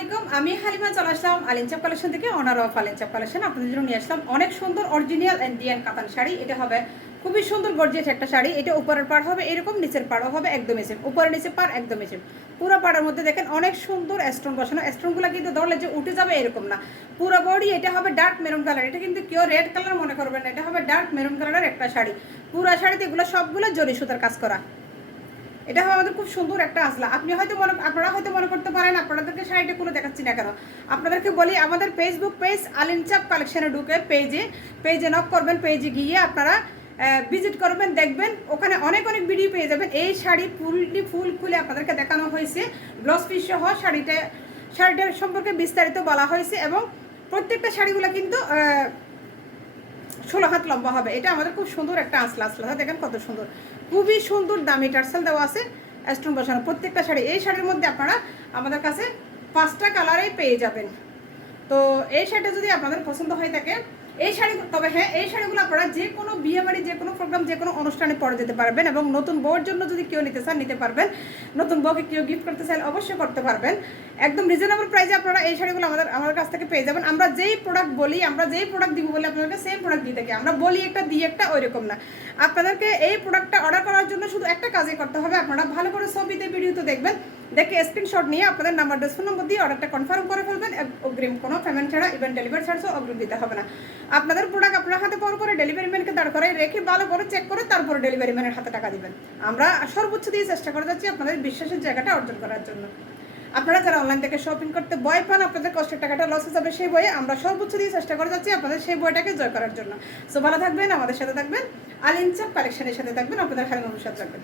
আলাইকুম, আমি হালিমা চলে আসলাম আলিনচাপ কালেকশন থেকে, অনার অফ আলিনচাপ কালেকশন। আপনাদের জন্য নিয়ে আসলাম অনেক সুন্দর অরিজিনাল ইন্ডিয়ান কাতান শাড়ি। এটা হবে খুবই সুন্দর গর্জিয়াস একটা শাড়ি। এটা উপরের পাড় হবে এরকম, নিচের পাড়ও হবে একদমই সেম। উপরে নিচে পাড় একদমই সেম। পুরো পাড়ের মধ্যে দেখেন অনেক সুন্দর স্টোন বসানো। স্টোনগুলো কিন্তু ধরলে যে উঠে যাবে এরকম না। পুরো বডি এটা হবে ডার্ক মেরুন কালার। এটা কিন্তু কেউ রেড কালার মনে করবেন না, এটা হবে ডার্ক মেরুন কালারের একটা শাড়ি। পুরো শাড়িতে এগুলো সবগুলো জরি সুতার কাজ করা। এটা হবে আমাদের খুব সুন্দর একটা আসলা। আপনারা হয়তো মনে করতে পারেন আপনাদেরকে শাড়িটা খুলে দেখাচ্ছি না কেন। আপনাদেরকে বলি, আমাদের ফেসবুক পেজ আলিনচাপ কালেকশনে ঢুকে পেজে নক করবেন। পেজে গিয়ে আপনারা ভিজিট করবেন, দেখবেন ওখানে অনেক অনেক ভিডিও পেয়ে যাবেন। এই শাড়ি ফুল খুলে আপনাদেরকে দেখানো হয়েছে, ব্লাউজ পিস সহ শাড়িটার সম্পর্কে বিস্তারিত বলা হয়েছে। এবং প্রত্যেকটা শাড়িগুলো কিন্তু 16 হাত লম্বা হবে। এটা আমাদের খুব সুন্দর একটা আসলা দেখেন কত সুন্দর, খুবই সুন্দর দামি টার্সেল দেওয়া আছে, স্টোন বসানো প্রত্যেকটা শাড়ি। এই শাড়ির মধ্যে আপনারা আমাদের কাছে 5টা কালারেই পেয়ে যাবেন। তো এই শাড়িটা যদি আপনাদের পছন্দ হয়ে থাকে, এই শাড়ি, তবে হ্যাঁ, এই শাড়িগুলো আপনারা যে কোনো বিয়ে বাড়ি, যে কোনো প্রোগ্রাম, যে কোনো অনুষ্ঠানে পরে যেতে পারবেন। এবং নতুন বউর জন্য যদি কেউ নিতে চান নিতে পারবেন। নতুন বউকে কেউ গিফট করতে চাইলে অবশ্যই করতে পারবেন। একদম রিজনেবল প্রাইসে আপনারা এই শাড়িগুলো আমাদের কাছ থেকে পেয়ে যাবেন। আমরা যেই প্রোডাক্ট বলি, আমরা যেই প্রোডাক্ট দিব বলি আপনাদেরকে সেম প্রোডাক্ট দিয়ে থাকি। আমরা বলি একটা দিই একটা, ওইরকম না। আপনাদেরকে এই প্রোডাক্টটা অর্ডার করার জন্য শুধু একটা কাজই করতে হবে, আপনারা ভালো করে ছবিতে ভিডিওতে দেখবেন, দেখে স্ক্রিনশট নিয়ে আপনাদের নাম্বার ফোন নম্বর দিয়ে অর্ডারটা কনফার্ম করে ফেলবেন। অগ্রিম কোনো পেমেন্ট ছাড়া, ইভেন ডেলিভারি চার্জও অগ্রিম দিতে হবে না। আপনাদের প্রোডাক্ট আপনার হাতে পাওয়ার পরে ডেলিভারি ম্যানকে দাঁড় করাই রেখে ভালো করে চেক করে তারপরে ডেলিভারি ম্যানের হাতে টাকা দিবেন। আমরা সর্বোচ্চ দিয়ে চেষ্টা করে যাচ্ছি আপনাদের বিশ্বাসের জায়গাটা অর্জন করার জন্য। আপনারা যারা অনলাইন থেকে শপিং করতে ভয় পান, আপনাদের কষ্টের টাকাটা লস হয়ে যাবে, সেই বইয়ে আমরা সর্বোচ্চ দিয়ে চেষ্টা করে যাচ্ছি আপনাদের সেই বইটাকে জয় করার জন্য। সো ভালো থাকবেন, আমাদের সাথে থাকবেন, আলিনচাপ কালেকশনের সাথে থাকবেন, আপনাদের হালিমার সাথে থাকবেন।